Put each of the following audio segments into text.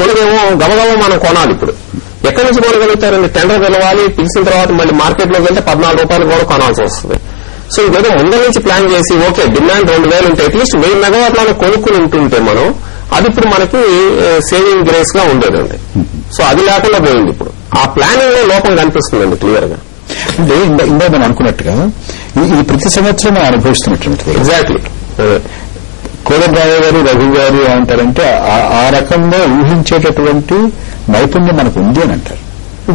చూడదేమో గబగబా మనం కొనాలి. ఇప్పుడు ఎక్కడి నుంచి కొనగలుగుతారండి? టెండర్ పిలవాలి, పిలిచిన తర్వాత మళ్ళీ మార్కెట్లోకి వెళ్తే 14 రూపాయలు కూడా కొనాల్సి వస్తుంది. సో ఇదేదో ముందు నుంచి ప్లాన్ చేసి ఓకే డిమాండ్ 2000 ఉంటే అట్లీస్ట్ 1000 మెగావాట్లను కొనుక్కుని ఉంటుంటే మనం అది ఇప్పుడు మనకి సేవింగ్ గ్రేస్ గా ఉండేదండి. సో అది లేకుండా పోయింది. ఇప్పుడు ఆ ప్లానింగ్ లో లోపం కనిపిస్తుందండి క్లియర్ గా. అంటే ఇందా మనం అనుకున్నట్టుగా ఇది ప్రతి సంవత్సరం మనం అనుభవిస్తున్నట్టు. ఎగ్జాక్ట్లీ. కోదండరావు గారు, రఘు గారు ఏమంటారంటే ఆ రకంగా ఊహించేటటువంటి నైపుణ్యం మనకు ఉంది అని అంటారు.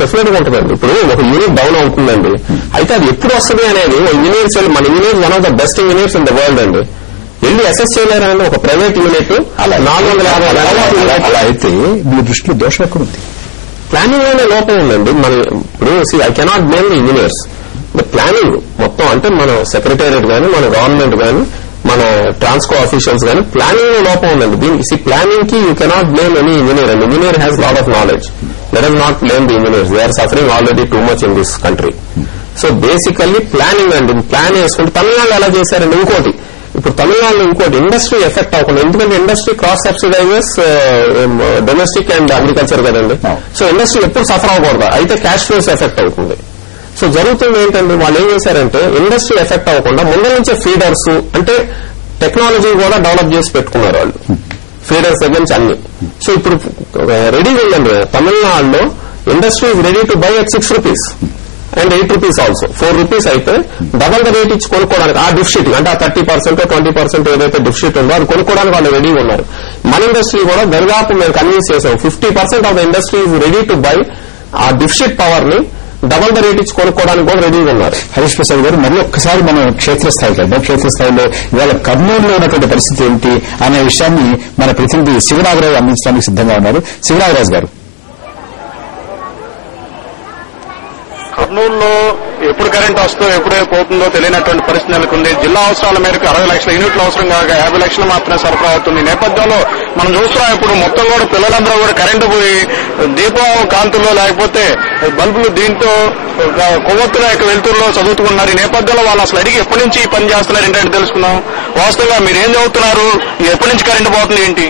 డెఫినెట్ గా ఉంటుందండి. ఇప్పుడు ఒక యూనిట్ డౌన్ అవుతుందండి, అయితే అది ఎప్పుడు వస్తుంది అనేది ఇంజనీర్స్ మన engineers one of the best engineers in the world అండి. వెళ్ళి అసెస్ చేయలేరండి ఒక ప్రైవేట్ యూనిట్ 450 అలా అయితే మీ దృష్టిలో దోషం ఎక్కడుంది? ప్లానింగ్ లోనే లోపం ఉందండి. మన ఇప్పుడు I cannot blame the engineers. Planning మొత్తం అంటే మన సెక్రటేరియట్ గానీ, మన గవర్నమెంట్ గానీ, మన ట్రాన్స్కో అఫీషియల్స్ గానీ ప్లానింగ్ లో లోపం ఉందండి. దీనికి ప్లానింగ్ కి you cannot blame any engineer and engineer has lot of knowledge. Let us not blame the engineers. They are suffering already too much in this country. So basically planning అండి. Plan వేసుకుంటే తమిళనాడు ఎలా చేశారండి? ఇంకోటి ఇప్పుడు తమిళనాడులో ఇంకోటి industry effect అవ్వకుండా, ఎందుకంటే industry cross subsidizes domestic and agriculture కదండి. సో ఇండస్ట్రీ ఎప్పుడు సఫర్ అవ్వకూడదు, అయితే క్యాష్ ఫ్లోస్ ఎఫెక్ట్ అవుతుంది. సో జరుగుతుంది ఏంటంటే వాళ్ళు ఏం చేశారంటే ఇండస్ట్రీ ఎఫెక్ట్ అవ్వకుండా ముందు నుంచే ఫీడర్స్ అంటే టెక్నాలజీ కూడా డెవలప్ చేసి పెట్టుకున్నారు వాళ్ళు. ఫీడర్స్ దగ్గర నుంచి అన్ని. సో ఇప్పుడు రెడీగా ఉందండి తమిళనాడులో industry is ready to buy at 6 rupees and 8 rupees also. 4 rupees అయితే డబల్ ద రేట్ ఇచ్చి కొనుక్కోవడానికి ఆ డిఫిషిట్ అంటే ఆ 30% 20% ఏదైతే డిఫిషిట్ ఉందో అది కొనుక్కోవడానికి వాళ్ళు రెడీగా ఉన్నారు. మన ఇండస్ట్రీ కూడా దరిదాపు మేము కన్విన్స్ చేసాం 50% of the industry is ready to buy ఆ డిఫిషిట్ పవర్ ని డబల్ ద రేట్ ఇచ్చి కొనుక్కోవడానికి కూడా రెడీగా ఉన్నారు. హరీష్ ప్రసాద్ గారు, మళ్ళీ ఒక్కసారి మనం క్షేత్రస్థాయికి వెళ్దాం. క్షేత్రస్థాయిలో ఇవాళ కర్నూలులో ఉన్నటువంటి పరిస్థితి ఏంటి అనే విషయాన్ని మన ప్రతినిధి శివనాగరాజు అందించడానికి సిద్ధంగా ఉన్నారు. శివనాగరాజు గారు, కర్నూలులో ఎప్పుడు కరెంట్ వస్తుందో ఎప్పుడే పోతుందో తెలియనటువంటి పరిస్థితి నెలకొంది. జిల్లా అవసరాల మేరకు 60 లక్షల యూనిట్లు అవసరం కాగా 50 లక్షలు మాత్రమే సరఫరా అవుతుంది. ఈ నేపథ్యంలో మనం చూస్తున్నాం ఇప్పుడు మొత్తం కూడా పిల్లలందరూ కూడా కరెంటు పోయి దీపం కాంతుల్లో లేకపోతే బల్బులు దీంతో కొవ్వొత్తుల యొక్క వెలుతురులో చదువుతున్నారు. ఈ నేపథ్యంలో వాళ్ళు అసలు అడిగి ఎప్పటి నుంచి పని చేస్తున్నారు ఏంటంటే తెలుసుకుందాం. వాస్తవంగా మీరు ఏం చదువుతున్నారు, ఎప్పటి నుంచి కరెంటు పోతుంది ఏంటి?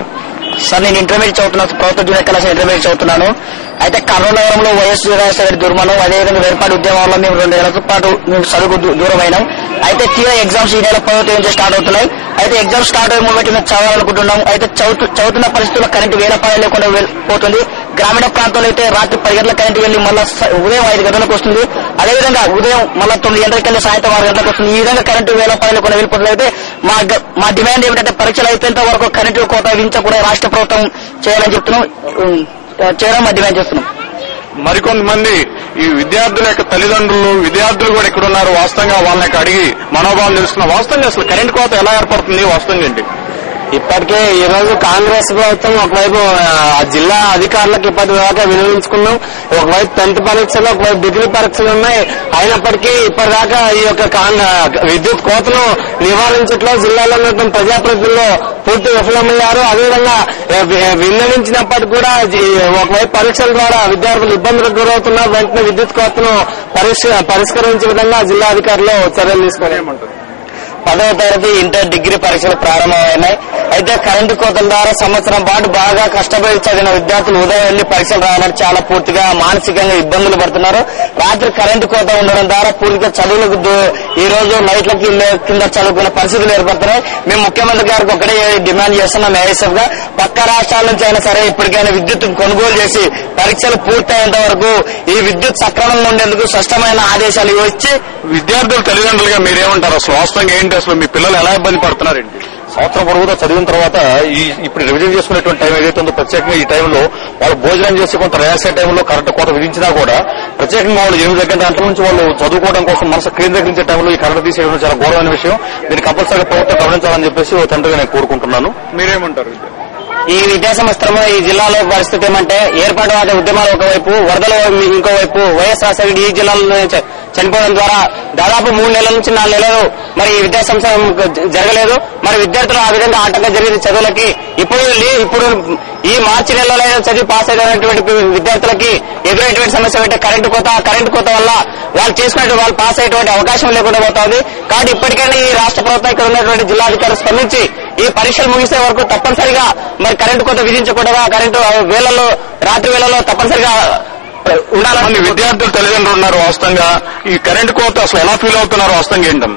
సార్ నేను ఇంటర్మీడియట్ చదువుతున్నాను, ప్రభుత్వ జూనియర్ కళాశాల ఇంటర్మీడియట్ చదువుతున్నాను. అయితే కర్నూలు నగరంలో వైఎస్ రాజశేఖర దుర్మరణం, అదేవిధంగా వేర్పాటు ఉద్యమంలో మేము 2 నెలల పాటు మేము చదువుకు దూరమైనాం. అయితే తీరా ఎగ్జామ్స్ ఈ నెల 10వ తేదీ నుంచి స్టార్ట్ అవుతున్నాయి. అయితే ఎగ్జామ్స్ స్టార్ట్ అయ్యే మూమెంట్ మేము చదవాలనుకుంటున్నాం. అయితే చదువుతున్న పరిస్థితుల్లో కరెంటు వేల పాయలు లేకుండా పోతుంది. గ్రామీణ ప్రాంతాల్లో అయితే రాత్రి 10 గంటల కరెంటు వెళ్లి మళ్ళీ ఉదయం 5 గంటలకు వస్తుంది. అదేవిధంగా ఉదయం మళ్ళీ 9 గంటలకు వెళ్ళి సాయంత్రం 6 గంటలకు వస్తుంది. ఈ విధంగా కరెంటు వేల పాయలు లేకుండా వెళ్ళిపోతుంది. అయితే మా డిమాండ్ ఏమిటంటే పరీక్షలు అయిపోయేంత వరకు కరెంటు కోత విధించకుండా రాష్ట్ర ప్రభుత్వం చేయాలని చెప్తున్నాం, చేయడం మా డిమాండ్ చేస్తున్నాం. మరికొంతమంది ఈ విద్యార్థుల యొక్క తల్లిదండ్రులు విద్యార్థులు కూడా ఇక్కడ ఉన్నారు. వాస్తవంగా వాళ్ళకి అడిగి మనోభావం తెలుసుకున్నాం. వాస్తవంగా అసలు కరెంట్ కోత ఎలా ఏర్పడుతుంది, వాస్తవంగా ఏంటి? ఇప్పటికే ఈ రోజు కాంగ్రెస్ ప్రభుత్వం ఒకవైపు జిల్లా అధికారులకు ఇప్పటిదాకా వినియోగించుకున్నాం. ఒకవైపు 10th పరీక్షలు, ఒకవైపు డిగ్రీ పరీక్షలు ఉన్నాయి. అయినప్పటికీ ఇప్పటిదాకా ఈ యొక్క విద్యుత్ కోతను నివారించట్లో జిల్లాలో ఉన్న ప్రజాప్రతినిధుల్లో పూర్తి విఫలమయ్యారు. అదేవిధంగా విన్నవించినప్పటికీ కూడా ఒకవైపు పరీక్షల ద్వారా విద్యార్థులు ఇబ్బందులకు గురవుతున్నారు. వెంటనే విద్యుత్ కోతను పరిష్కరించే విధంగా జిల్లా అధికారులు చర్యలు తీసుకోలేమంటారు. 10వ తరగతి ఇంటర్ డిగ్రీ పరీక్షలు ప్రారంభమైనాయి. అయితే కరెంటు కోతల ద్వారా సంవత్సరం పాటు బాగా కష్టపడి చదివిన విద్యార్థులు ఉదయం వెళ్లి పరీక్షలు రావాలని చాలా పూర్తిగా మానసికంగా ఇబ్బందులు పడుతున్నారు. రాత్రి కరెంటు కోత ఉండడం ద్వారా పూర్తిగా చదువులకు ఈ రోజు నైట్ల కింద చదువుకునే పరిస్థితులు ఏర్పడుతున్నాయి. మేము ముఖ్యమంత్రి గారికి ఒకటే డిమాండ్ చేస్తున్నాం ఏఎస్ఎఫ్ గా, పక్క రాష్ట్రాల నుంచి అయినా సరే ఇప్పటికైనా విద్యుత్ కొనుగోలు చేసి పరీక్షలు పూర్తయ్యేంత వరకు ఈ విద్యుత్ సక్రమంగా ఉండేందుకు స్పష్టమైన ఆదేశాలు ఇచ్చి. విద్యార్థుల తల్లిదండ్రులుగా మీరేమంటారు? అసలు వాస్తవంగా ఏంటి, అసలు మీ పిల్లలు ఎలా ఇబ్బంది పడుతున్నారండి? సంవత్సరం పొరుగుతో చదివిన తర్వాత ఇప్పుడు రివిజన్ చేసుకునేటువంటి టైం ఏదైతే ఉందో ప్రత్యేకంగా ఈ టైంలో వాళ్ళు భోజనం చేసి కొంత రిలాక్స్ టైంలో కరెంట్ కోత విధించినా కూడా ప్రత్యేకంగా వాళ్ళు 8 గంటల నుంచి వాళ్ళు చదువుకోవడం కోసం మనసు కేంద్రీకరించే టైంలో ఈ కరెంట్ తీసేయడం చాలా ఘోరమైన విషయం. దీన్ని కంపల్సరీగా ప్రభుత్వం గమనించాలని చెప్పేసి ఓ తండ్రిగా నేను కోరుకుంటున్నాను. మీరేమంటారు? ఈ విద్యా సంవత్సరంలో ఈ జిల్లాలో పరిస్థితి ఏమంటే ఏర్పాటువాద ఉద్యమాలు ఒకవైపు, వరదలు ఇంకోవైపు, వైఎస్ రాజశేఖర ఈ జిల్లాలో చనిపోవడం ద్వారా దాదాపు 3 నెలల నుంచి 4 నెలలు మరి విద్యా సంవత్సరం జరగలేదు. మరి విద్యార్థులు ఆ విధంగా ఆటంకం జరిగిన చదువులకి ఇప్పుడు ఈ మార్చి నెలలో చదివి పాస్ అయినటువంటి విద్యార్థులకి ఎదురైనటువంటి సమస్య అంటే కరెంటు కోత వల్ల వాళ్ళు పాస్ అయ్యేటువంటి అవకాశం లేకుండా పోతుంది. కాబట్టి ఇప్పటికైనా ఈ రాష్ట్ర ప్రభుత్వం ఇక్కడ ఉన్నటువంటి జిల్లాధికారులు స్పందించి ఈ పరీక్షలు ముగిసే వరకు తప్పనిసరిగా మరి కరెంటు కోత విధించకూడదా, కరెంటు వేళల్లో రాత్రి వేళల్లో తప్పనిసరిగా ఉండాలని విద్యార్థులు తల్లిదండ్రులు ఉన్నారు. వాస్తవంగా ఈ కరెంటు కోత అసలు ఎలా ఫీల్ అవుతున్నారు? వాస్తవంగా ఏంటం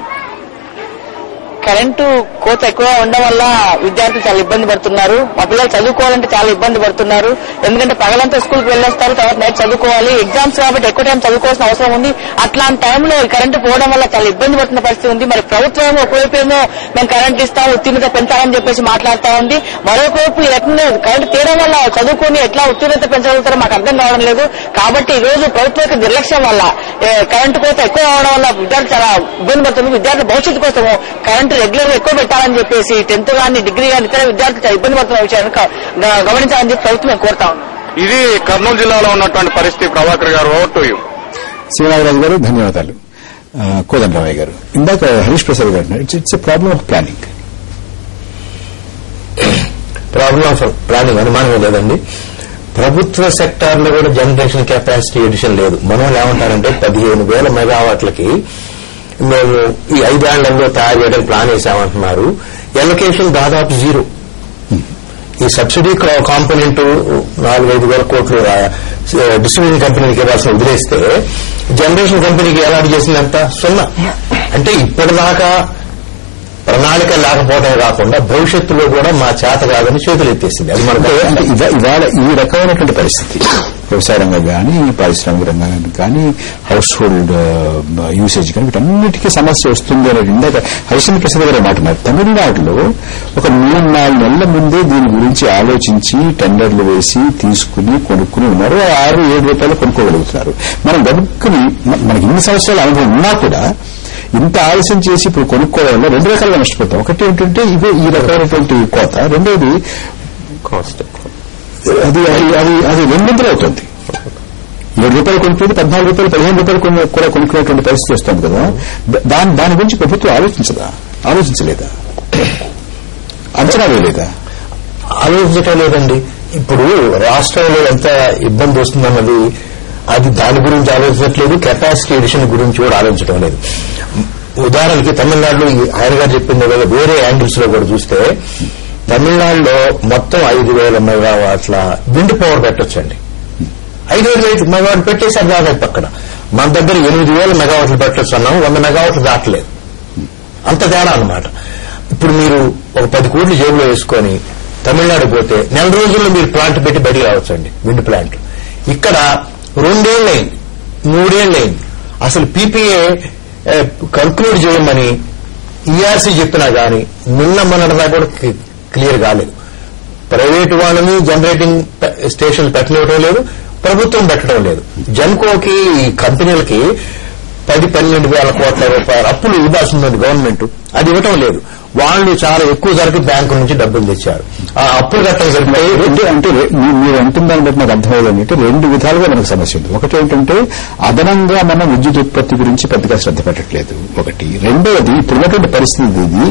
కరెంటు కోత ఎక్కువ ఉండడం వల్ల విద్యార్థులు చాలా ఇబ్బంది పడుతున్నారు. మా పిల్లలు చదువుకోవాలంటే చాలా ఇబ్బంది పడుతున్నారు. ఎందుకంటే పగలంతా స్కూల్కి వెళ్ళొస్తారు, తర్వాత నైట్ చదువుకోవాలి. ఎగ్జామ్స్ కాబట్టి ఎక్కువ టైం చదువుకోవాల్సిన అవసరం ఉంది. అట్లాంటి టైంలో కరెంటు పోవడం వల్ల చాలా ఇబ్బంది పడుతున్న పరిస్థితి ఉంది. మరి ప్రభుత్వం ఒకవైపు ఏమో మేము కరెంట్ ఇస్తాం, ఉత్తీర్ణత పెంచాలని చెప్పేసి మాట్లాడుతా ఉంది. మరొకవైపు ఈ రకంగా కరెంటు తీయడం వల్ల చదువుకొని ఎట్లా ఉత్తీర్ణత పెంచగలుగుతారో మాకు అర్థం కావడం లేదు. కాబట్టి ఈ రోజు ప్రభుత్వ యొక్క నిర్లక్ష్యం వల్ల కరెంటు కోత ఎక్కువ అవడం వల్ల విద్యార్థులు చాలా ఇబ్బంది పడుతుంది. విద్యార్థుల భవిష్యత్తు కోసము కరెంటు రెగ్యులర్ ఎక్కువ పెట్టాలని చెప్పేసి 10th గానీ డిగ్రీ గానీ ఇతర విద్యార్థులు చాలా ఇబ్బంది పడుతున్న విషయాన్ని గమనించాలని చెప్పి ప్రభుత్వం కోరుతా ఉన్నాం. ఇది కర్నూలు జిల్లాలో ఉన్నటువంటి పరిస్థితి. ప్రభాకర్ గారు, ఓవర్ టు యూ. శివనాగరాజు గారు ధన్యవాదాలు. కోదండరామయ్య గారు, ఇందాక హరీష్ ప్రసాద్ గారు it's a problem of planning. Problem of planning అనుమానమే లేదండి. ప్రభుత్వ సెక్టార్ లో కూడా జనరేషన్ కెపాసిటీ ఎడిషన్ లేదు. మనం ఏమంటారంటే 15,000 మెగావాట్లకి మేము ఈ 5 ఏళ్లలో తయారు చేయడానికి ప్లాన్ వేసామంటున్నారు. ఎలొకేషన్ దాదాపు జీరో. ఈ సబ్సిడీ కాంపోనెంట్ 4-5 వేల కోట్లు డిస్ట్రిబ్యూషన్ కంపెనీకి ఇవ్వాల్సిన వదిలేస్తే జనరేషన్ కంపెనీకి ఎలాంటి చేసిందంత 0. అంటే ఇప్పటిదాకా ప్రణాళిక లేకపోవడం కాకుండా భవిష్యత్తులో కూడా మా చేత కాదని చేతులు ఎత్తేసింది. అది మనకు ఇవాళ ఈ రకమైనటువంటి పరిస్థితి వ్యవసాయ రంగం కానీ, పారిశ్రామిక రంగం కానీ, హౌస్ హోల్డ్ యూసేజ్ కానీ వీటన్నిటికీ సమస్య వస్తుంది అనేది ఇందాక హరిశ్చంద్ర ప్రసాద్ గారు మాట్లాడారు. తమిళనాడులో ఒక 3-4 నెలల ముందే దీని గురించి ఆలోచించి టెండర్లు వేసి తీసుకుని కొనుక్కుని ఉన్నారు. 6-7 రూపాయలు కొనుక్కోగలుగుతున్నారు. మనం గడుక్కుని మనకి ఇన్ని సంవత్సరాల అనుభవం ఉన్నా కూడా ఇంత ఆలస్యం చేసి ఇప్పుడు కొనుక్కోవడం వల్ల 2 రకాలుగా నష్టపోతాం. ఒకటి ఏంటంటే ఇవే ఈ రకమైనటువంటి కోత, రెండోది కాస్ట్ అది 200 అవుతుంది. 7 రూపాయలు కొనుక్కునేది 14 రూపాయలు 15 రూపాయలు కూడా కొనుక్కునేటువంటి పరిస్థితి వస్తుంది కదా. దాని గురించి ప్రభుత్వం ఆలోచించలేదా? అంచనా వేయలేదా? ఆలోచించటం లేదండి. ఇప్పుడు రాష్ట్రంలో ఎంత ఇబ్బంది వస్తుందన్నది అది దాని గురించి ఆలోచించట్లేదు. కెపాసిటీ ఎడిషన్ గురించి కూడా ఆలోచించడం లేదు. ఉదాహరణకి తమిళనాడులో ఆయన గారు చెప్పింది వేరే యాంగిల్స్ లో కూడా చూస్తే తమిళనాడులో మొత్తం 5,000 మెగావాట్ల విండ్ పవర్ పెట్టొచ్చండి. 5,000 మెగావాట్లు పెట్టేసారు దాదాపు పక్కన. మన దగ్గర 8,000 మెగావాట్లు పెట్టొచ్చు అన్నాము, 100 మెగావాట్లు దాటలేదు. అంత తేడా అన్నమాట. ఇప్పుడు మీరు ఒక 10 కోట్లు జేబులో వేసుకొని తమిళనాడు పోతే 4 రోజుల్లో మీరు ప్లాంట్ పెట్టి బయటికి రావచ్చండి, విండ్ ప్లాంట్. ఇక్కడ 2 ఏళ్లైంది, 3 ఏళ్లైంది. అసలు పీపీఏ కంక్లూడ్ చేయమని ఈఆర్సీ చెప్పినా గానీ నిన్న మొన్నటిదా కూడా క్లియర్ కాలేదు. ప్రైవేటు వాళ్ళని జనరేటింగ్ స్టేషన్లు పెట్టనివ్వడం లేదు, ప్రభుత్వం పెట్టడం లేదు. జెన్కోకి ఈ కంపెనీలకి 10-12 వేల కోట్ల రూపాయలు అప్పులు ఇవ్వాల్సింది గవర్నమెంట్, అది ఇవ్వటం లేదు. వాళ్ళు చాలా ఎక్కువ ధరకు బ్యాంకు నుంచి డబ్బులు తెచ్చారు. ఆ అప్పులు కట్టడం సరిపోయి అంటే మీరు అంటున్న దాన్ని బట్టి నాకు అర్థమయ్యేది అంటే 2 విధాలుగా మనకు సమస్య ఉంది. ఒకటి ఏంటంటే అదనంగా మనం విద్యుత్ ఉత్పత్తి గురించి పెద్దగా శ్రద్ధ పెట్టట్లేదు ఒకటి. రెండవది ఇప్పుడున్నటువంటి పరిస్థితి ఇది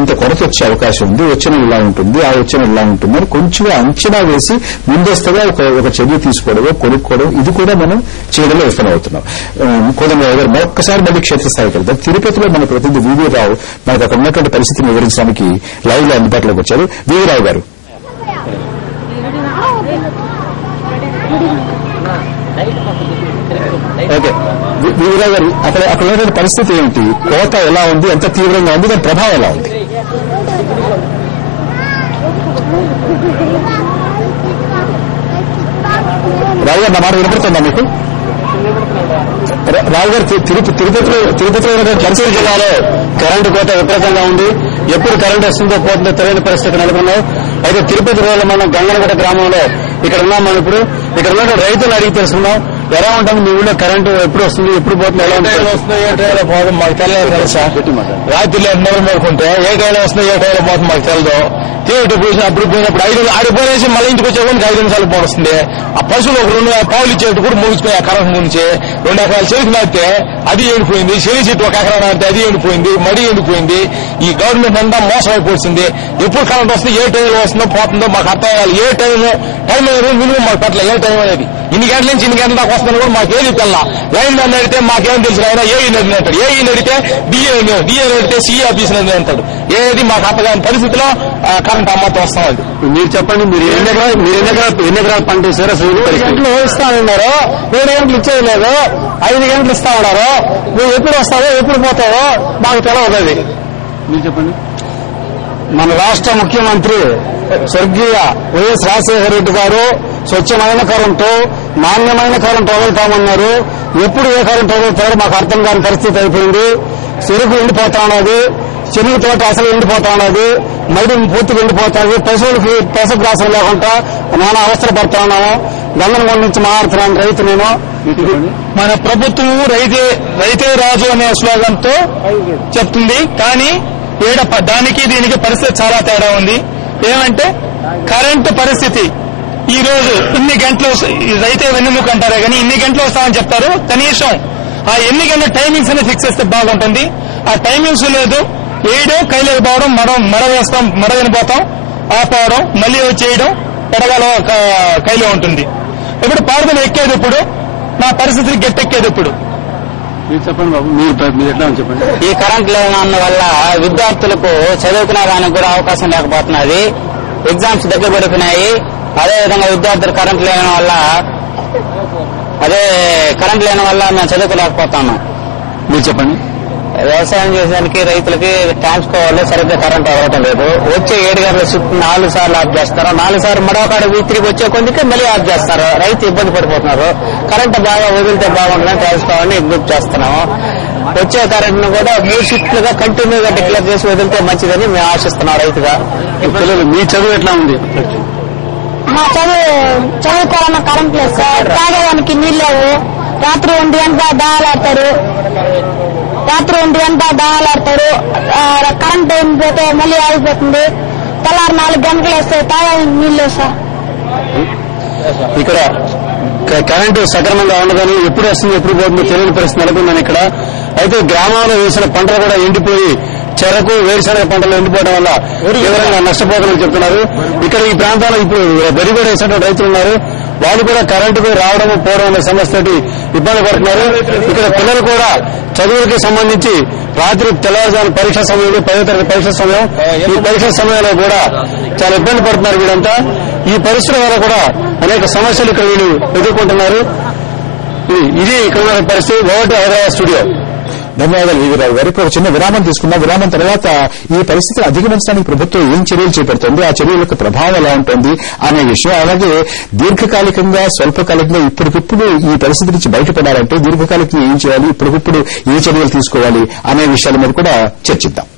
ఇంత కొరత వచ్చే అవకాశం ఉంది, వచ్చిన ఇలా ఉంటుంది, ఆ వచ్చిన ఇలా ఉంటుంది అని కొంచెం అంచనా వేసి ముందస్తుగా ఒక చర్య తీసుకోవడమో కొనుక్కోవడం ఇది కూడా మనం చేయడంలో విఫలమవుతున్నాం. కోదండరావు గారు మరొక్కసారి మళ్ళీ క్షేత్రస్థాయికి వెళ్తారు. తిరుపతిలో మన ప్రతినిధి వివి రావు మనకు అక్కడ ఉన్నటువంటి పరిస్థితిని వివరించడానికి లైవ్ లో అందుబాటులోకి వచ్చారు. వీరావు గారు, ఓకే. వీరావు గారు, అక్కడ ఉన్నటువంటి పరిస్థితి ఏంటి? కోత ఎలా ఉంది? ఎంత తీవ్రంగా ఉంది? దాని ప్రభావం ఎలా ఉంది? రావు గారు, నా మాట వినపడుతుందా మీకు? రావు గారు, తిరుపతిలో కర్నూలు జిల్లాలో కరెంటు కోత విపరీతంగా ఉంది. ఎప్పుడు కరెంటు వస్తుందో పోతుందో తెలియని పరిస్థితి నెలకొన్నాయి. అయితే తిరుపతి రోజుల్లో మనం గంగనగూడ గ్రామంలో ఇక్కడ ఉన్నాం. మనం ఇప్పుడు ఇక్కడ ఉన్న రైతులు అడిగి తెలుసుకున్నాం ఎలా ఉంటుంది మీ ఊళ్ళో కరెంటు ఎప్పుడు వస్తుంది, ఎప్పుడు పోతుంది, ఎలా వస్తుంది, ఏ టైంలో పోతుంది మాకు తెలియదు తెలుసా. రాత్రిలో నెలలు మేలుకుంటే ఏ టైంలో వస్తుంది ఏ టైంలో పోతుంది మాకు తెలియదు. తీరు పూసిన అప్పుడు పోయినప్పుడు 5 ఆడిపోయేసి మళ్ళీ ఇంటికి వచ్చేవాడికి 5 నిమిషాలు పోవస్తుంది. ఆ పశువులు ఒక 2 పావులు ఇచ్చేట్టు కూడా ముగిసిపోయి ఆ కరెంట్ నుంచి 2 ఎకరాలు చెరుకు నాటితే అది ఎండిపోయింది, చెరి చెట్టు 1 ఎకరా నాటితే అది ఎండిపోయింది, మడి ఎండిపోయింది. ఈ గవర్నమెంట్ అంతా మోసం అయిపోతుంది. ఎప్పుడు కరెంట్ వస్తుంది ఏ టైంలో వస్తుందో పోతుందో మాకు అర్థం కావాలి. ఏ టైం అనేది మినిమం మాకు పట్ల ఏ టైం అనేది ఇన్ని గంటల నుంచి ఇన్ని గంటల దాకా వస్తాను కూడా మాకు ఏది తెల్లా లైన్ మ్యాన్ అడిగితే మాకేం తెలుసు ఆయన ఏఈ నది అంటాడు, ఏఈ అడిగితే డిఏ అడిగితే సిఈ ఆఫీస్ నది అంటాడు. ఏది మాకు అర్థకాని పరిస్థితిలో కరెంట్ అమ్మతో వస్తాం. అది మీరు చెప్పండి, మీరు ఎన్ని ఎకరాలు పంట వేసారు? అసలు 7 గంటలు ఇస్తానన్నారు, 7 గంటలు ఇచ్చేది లేదు, 5 గంటలు ఇస్తా ఉన్నారు. నువ్వు ఎప్పుడు వస్తావో ఎప్పుడు పోతావో మాకు తెలియదు. అది మీరు చెప్పండి. మన రాష్ట్ర ముఖ్యమంత్రి స్వర్గీయ వైఎస్ రాజశేఖర రెడ్డి గారు స్వచ్ఛమైన కరెంటు, నాణ్యమైన కరెంటు వదులుతామన్నారు. ఎప్పుడు ఏ కరెంటు వదులుతారో మాకు అర్థం కాని పరిస్థితి అయిపోయింది. చెరుకు ఎండిపోతా ఉన్నది, చెరుకు తోట అసలు ఎండిపోతా ఉన్నది, మడి పూర్తిగా ఎండిపోతుంది. పశువులకి పశుగ్రాసం లేకుండా నానా అవసరం పడతా ఉన్నాము. గంగనగొండ నుంచి మాట్లాడుతున్నాను రైతు నేను. మన ప్రభుత్వం రైతే రాజు అనే స్లోగన్ తో చెప్తుంది, కానీ దానికి దీనికి పరిస్థితి చాలా తేడా ఉంది. ఏమంటే కరెంటు పరిస్థితి ఈ రోజు ఇన్ని గంటలు రైతే వెన్నెముక అంటారే కానీ ఇన్ని గంటలు వస్తామని చెప్తారు. కనీసం ఆ ఎన్ని గంటల టైమింగ్స్ అని ఫిక్స్ చేస్తే బాగుంటుంది. ఆ టైమింగ్స్ లేదు, వేయడం కైలేకి పోవడం, మడవనిపోతాం, ఆపవడం, మళ్ళీ వచ్చేయడం, పెడగాల కైలో ఉంటుంది. ఇప్పుడు పార్వన ఎక్కేది ఇప్పుడు, నా పరిస్థితి గట్టెక్కేది ఇప్పుడు. మీరు చెప్పండి బాబు, మీరు ఎట్లా చెప్పండి. ఈ కరెంట్ లేని వల్ల విద్యార్థులకు చదువుకునే దానికి కూడా అవకాశం లేకపోతున్నది. ఎగ్జామ్స్ దగ్గర పడిపోయినాయి. అదేవిధంగా విద్యార్థులు కరెంట్ లేని వల్ల మేము చదువుకోలేకపోతున్నాం. మీరు చెప్పండి. వ్యవసాయం చేసేదానికి రైతులకి ట్రాన్స్కోవాలి సరిగ్గా కరెంట్ అవ్వడం లేదు. వచ్చే 7 గంటల షిఫ్ట్ 4 సార్లు ఆఫ్ చేస్తారు. 4 సార్లు మడవకాడ తిరిగి వచ్చే కొద్దికి మళ్ళీ ఆఫ్ చేస్తారు. రైతు ఇబ్బంది పడిపోతున్నారు. కరెంట్ బాగా వదిలితే బాగుంటుందని ట్రాన్స్కోవాలని విజ్ఞప్తి చేస్తున్నాము. వచ్చే కరెంట్ ను కూడా 3 షిఫ్ట్లుగా కంటిన్యూగా డిక్లేర్ చేసి వదిలితే మంచిదని మేము ఆశిస్తున్నాం రైతుగా. పిల్లలు మీ చదువు ఎట్లా ఉంది? మా చదువుకోవాలన్న కరెంట్ లేదు సార్. తాగేదానికి నీళ్ళు లేవు. రాత్రి 1 గంట దాలాడతారు. కరెంట్ పోతే మళ్ళీ ఆగిపోతుంది. తెల్లారి 4 గంటలు వేస్తే తాగడానికి నీళ్ళు లేవు సార్. ఇక్కడ కరెంటు సక్రమంగా ఉండదని ఎప్పుడు వస్తుంది ఎప్పుడు పోతుందో తెలియని పరిస్థితి నెలకొందని ఇక్కడ. అయితే గ్రామాల్లో వేసిన పంటలు కూడా ఎండిపోయి చెరకు, వేరుశనగ పంటలు ఎండిపోవడం వల్ల తీవ్రంగా నష్టపోతామని చెప్తున్నారు. ఇక్కడ ఈ ప్రాంతాల్లో ఇప్పుడు వరి కూడా వేసినటువంటి రైతులు ఉన్నారు. వాళ్ళు కూడా కరెంటుకు రావడం పోవడం అనే సమస్యతోటి ఇబ్బంది పడుతున్నారు. ఇక్కడ పిల్లలు కూడా చదువులకి సంబంధించి రాత్రి తెల్లవారుజాము పరీక్ష సమయంలో 10వ తరగతి పరీక్ష సమయం, ఈ పరీక్ష సమయంలో కూడా చాలా ఇబ్బంది పడుతున్నారు వీళ్ళంతా. ఈ పరిస్థితుల వల్ల కూడా అనేక సమస్యలు ఇక్కడ వీళ్ళు ఎదుర్కొంటున్నారు. ఇది ఇక్కడ ఉన్న పరిస్థితి. ఒకటి హైదరాబాద్ స్టూడియో. ధన్యవాదాలు వీరరావు గారు. ఇప్పుడు ఒక చిన్న విరామం తీసుకున్నాం. విరామం తర్వాత ఈ పరిస్థితిని అధిగమించడానికి ప్రభుత్వం ఏం చర్యలు చేపడుతుంది, ఆ చర్యల యొక్క ప్రభావం ఎలా ఉంటుంది అనే విషయం, అలాగే దీర్ఘకాలికంగా స్వల్పకాలికంగా ఇప్పటికిప్పుడు ఈ పరిస్థితి నుంచి బయటపడాలంటే దీర్ఘకాలికంగా ఏం చేయాలి, ఇప్పటికిప్పుడు ఏ చర్యలు తీసుకోవాలి అనే విషయాల మీద కూడా చర్చిద్దాం.